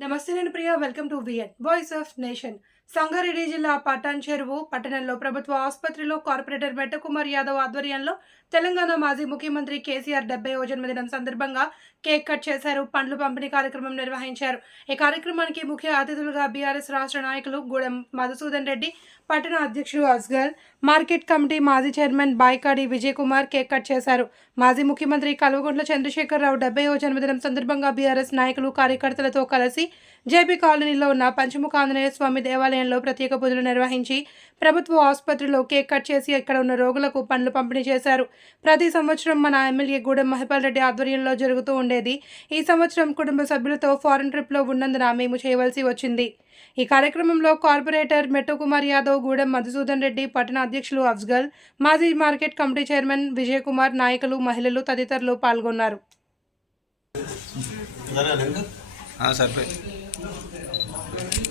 నమస్తే నేను Priya welcome to VN voice of nation Sangareddy జిల్లా పటాన్ చెరువు పట్టణంలో ప్రభుత్వ ఆసుపత్రిలో కార్పొరేటర్ మెట్టకుమార్ యాదవ్ ఆధ్వర్యంలో తెలంగాణ మాజీ ముఖ్యమంత్రి కేసీఆర్ డెబ్బైవ జన్మదినం సందర్భంగా కేక్ కట్ చేశారు. పండ్లు పంపిణీ కార్యక్రమం నిర్వహించారు. ఈ కార్యక్రమానికి ముఖ్య అతిథులుగా బీఆర్ఎస్ రాష్ట్ర నాయకులు గూడెం మధుసూదన్ రెడ్డి పట్టణ అధ్యక్షుడు అస్గర్ మార్కెట్ కమిటీ మాజీ chairman Baikadi Vijay Kumar cake cut చేశారు. మాజీ ముఖ్యమంత్రి కల్వకుంట్ల చంద్రశేఖరరావు డెబ్బైవ జన్మదినం సందర్భంగా బీఆర్ఎస్ నాయకులు కార్యకర్తలతో కలిసి జేపీ కాలనీలో ఉన్న పంచముఖ ఆంజనేయ స్వామి దేవాలయంలో ప్రత్యేక పూజలు నిర్వహించి ప్రభుత్వ ఆసుపత్రిలో కేక్ కట్ చేసి ఇక్కడ ఉన్న రోగులకు పండ్లు పంపిణీ చేశారు. ప్రతి సంవత్సరం మన ఎమ్మెల్యే గూడెం మహిపాల్ రెడ్డి ఆధ్వర్యంలో జరుగుతూ ఉండేది. ఈ సంవత్సరం కుటుంబ సభ్యులతో ఫారెన్ ట్రిప్లో ఉన్నందున మేము చేయవలసి వచ్చింది. ఈ కార్యక్రమంలో కార్పొరేటర్ మెట్టు కుమార్ యాదవ్ గూడెం మధుసూదన్ రెడ్డి పట్టణ అధ్యక్షులు అఫ్జల్ మాజీ market committee chairman Vijay Kumar నాయకులు మహిళలు తదితరులు పాల్గొన్నారు.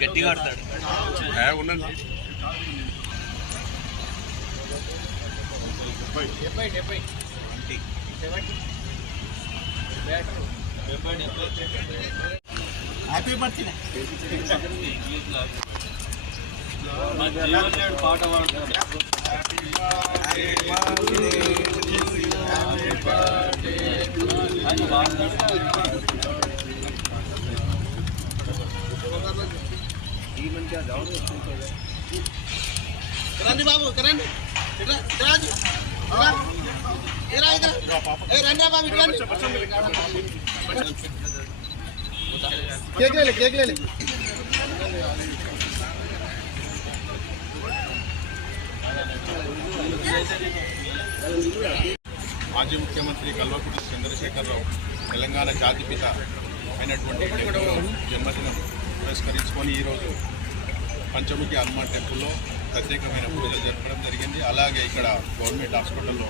గట్టిగా ఆడతాడు హ్యాపీ బర్త్డే పాట రండి బాబు రండి ఇట్రా, ఇట్రా రాజు. ఇట్రా. ఇట్రా, ఇట్రా. ఏ, రండి బాబు రండి. కేక్ లేలే కేక్ లేలే మాజీ ముఖ్యమంత్రి కల్వకుంట్ల చంద్రశేఖరరావు తెలంగాణ జాతిపిత అయినటువంటి జన్మదినం పురస్కరించుకొని ఈరోజు పంచముఖి హనుమాన్ టెంపుల్లో ప్రత్యేకమైన పూజలు జరపడం జరిగింది. అలాగే ఇక్కడ గవర్నమెంట్ హాస్పిటల్లో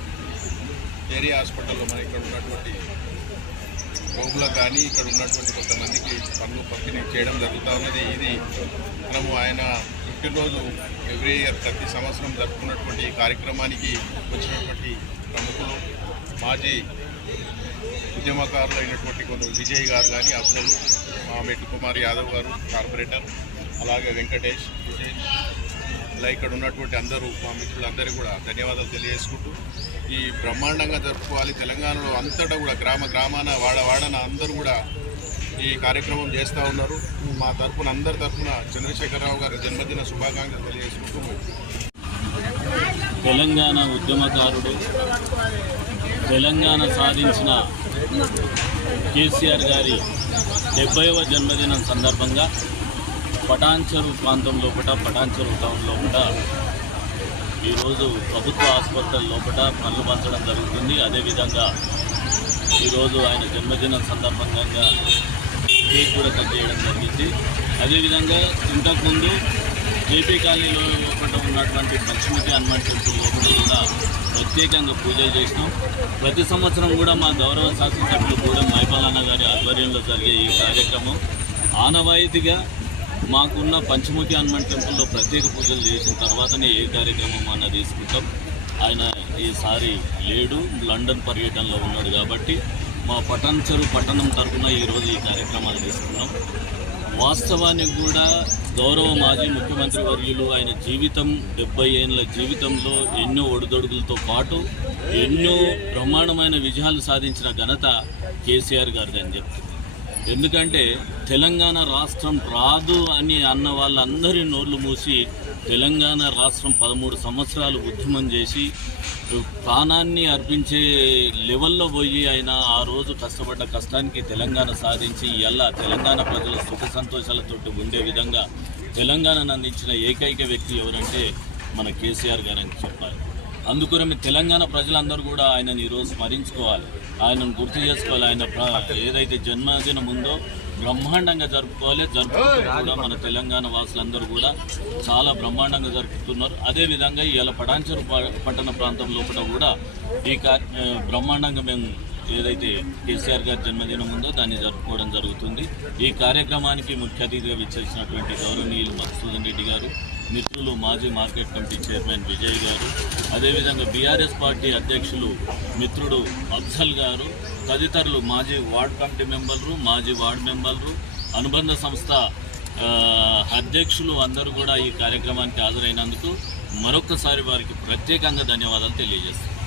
ఏరియా హాస్పిటల్లో మన ఇక్కడ ఉన్నటువంటి రోగులకు కానీ ఇక్కడ ఉన్నటువంటి కొంతమందికి పనులు పంపిణీ చేయడం జరుగుతూ ఉన్నది. ఇది మనము ఆయన పుట్టినరోజు ఎవ్రీ ఇయర్ ప్రతి సంవత్సరం జరుపుకున్నటువంటి కార్యక్రమానికి వచ్చినటువంటి ప్రముఖులు మాజీ ఉద్యమకారులు అయినటువంటి కొందరు విజయ్ గారు కానీ అసలు మా మెట్టు కుమార్ యాదవ్ గారు కార్పొరేటర్ అలాగే వెంకటేష్ విజయ్. ఇలా ఇక్కడ ఉన్నటువంటి అందరూ మా మిత్రులందరూ కూడా ధన్యవాదాలు తెలియజేసుకుంటూ ఈ బ్రహ్మాండంగా జరుపుకోవాలి. తెలంగాణలో అంతటా కూడా గ్రామ గ్రామాన వాడ వాడన అందరూ కూడా ఈ కార్యక్రమం చేస్తూ ఉన్నారు. మా తరపున అందరి తరఫున చంద్రశేఖరరావు గారి జన్మదిన శుభాకాంక్షలు తెలియజేసుకుంటూ తెలంగాణ ఉద్యమకారుడు తెలంగాణ సాధించిన కేసీఆర్ గారి డెబ్బైవ జన్మదినం సందర్భంగా పటాన్చెరు ప్రాంతం లోపల పటాన్చెరు టౌన్ లోపల ఈరోజు ప్రభుత్వ ఆసుపత్రుల లోపల పనులు పంచడం జరుగుతుంది. అదేవిధంగా ఈరోజు ఆయన జన్మదినం సందర్భంగా కేక్ కూడా కట్ చేయడం జరిగింది. అదేవిధంగా ఇంతకుముందు జేపీ కాలనీలో లోపల ఉన్నటువంటి పంచముఖి హనుమాన్ టెంపుల్ లోపల కూడా ప్రత్యేకంగా పూజలు చేసినాం. ప్రతి సంవత్సరం కూడా మా గౌరవ శాసనసభ్యులు కూడా మైపాలన్న గారి ఆధ్వర్యంలో జరిగే ఈ కార్యక్రమం. ఆనవాయితీగా మాకున్న పంచముఖి హనుమాన్ టెంపుల్లో ప్రత్యేక పూజలు చేసిన తర్వాతనే ఏ కార్యక్రమం అన్న తీసుకుంటాం. ఆయన ఈసారి లేడు లండన్ పర్యటనలో ఉన్నాడు కాబట్టి మా పటాన్చెరు పట్టణం తరఫున ఈరోజు ఈ కార్యక్రమాలు తీసుకున్నాం. వాస్తవానికి కూడా గౌరవ మాజీ ముఖ్యమంత్రి వర్యులు ఆయన జీవితం డెబ్బై ఏళ్ళ జీవితంలో ఎన్నో ఒడిదొడుగులతో పాటు ఎన్నో బ్రహ్మాండమైన విజయాలు సాధించిన ఘనత కేసీఆర్ గారిది అని చెప్తారు ఎందుకంటే తెలంగాణ రాష్ట్రం రాదు అని అన్న వాళ్ళందరి నోర్లు మూసి తెలంగాణ రాష్ట్రం పదమూడు సంవత్సరాలు ఉద్యమం చేసి ప్రాణాన్ని అర్పించే లెవెల్లో పోయి ఆయన ఆ రోజు కష్టపడ్డ కష్టానికి తెలంగాణ సాధించి ఎలా తెలంగాణ ప్రజల సుఖ సంతోషాలతో ఉండే విధంగా తెలంగాణను అందించిన ఏకైక వ్యక్తి ఎవరంటే మన కేసీఆర్ గారని చెప్పాలి. అందుకొరమే తెలంగాణ ప్రజలందరూ కూడా ఆయనను ఈరోజు స్మరించుకోవాలి. ఆయనను గుర్తు చేసుకోవాలి. ఆయన ఏదైతే జన్మదినం ఉందో బ్రహ్మాండంగా జరుపుకోవాలి. జరుపుకుంటూ మన తెలంగాణ వాసులందరూ కూడా చాలా బ్రహ్మాండంగా జరుపుతున్నారు. అదేవిధంగా ఇవాళ పటాన్చెరు ప- పట్టణ ప్రాంతం లోపల కూడా ఈ బ్రహ్మాండంగా మేము ఏదైతే కేసీఆర్ గారి జన్మదినం ఉందో దాన్ని జరుపుకోవడం జరుగుతుంది. ఈ కార్యక్రమానికి ముఖ్య అతిథిగా విచ్చేసినటువంటి గౌరవనీయులు మధుసూదన్ రెడ్డి గారు మిత్రులు మాజీ మార్కెట్ కమిటీ చైర్మన్ విజయ్ గారు అదేవిధంగా బీఆర్ఎస్ పార్టీ అధ్యక్షులు మిత్రుడు అఫ్జల్ గారు తదితరులు మాజీ వార్డ్ కమిటీ మెంబర్లు మాజీ వార్డు మెంబర్లు అనుబంధ సంస్థ అధ్యక్షులు అందరూ కూడా ఈ కార్యక్రమానికి హాజరైనందుకు మరొకసారి వారికి ప్రత్యేకంగా ధన్యవాదాలు తెలియజేస్తున్నాను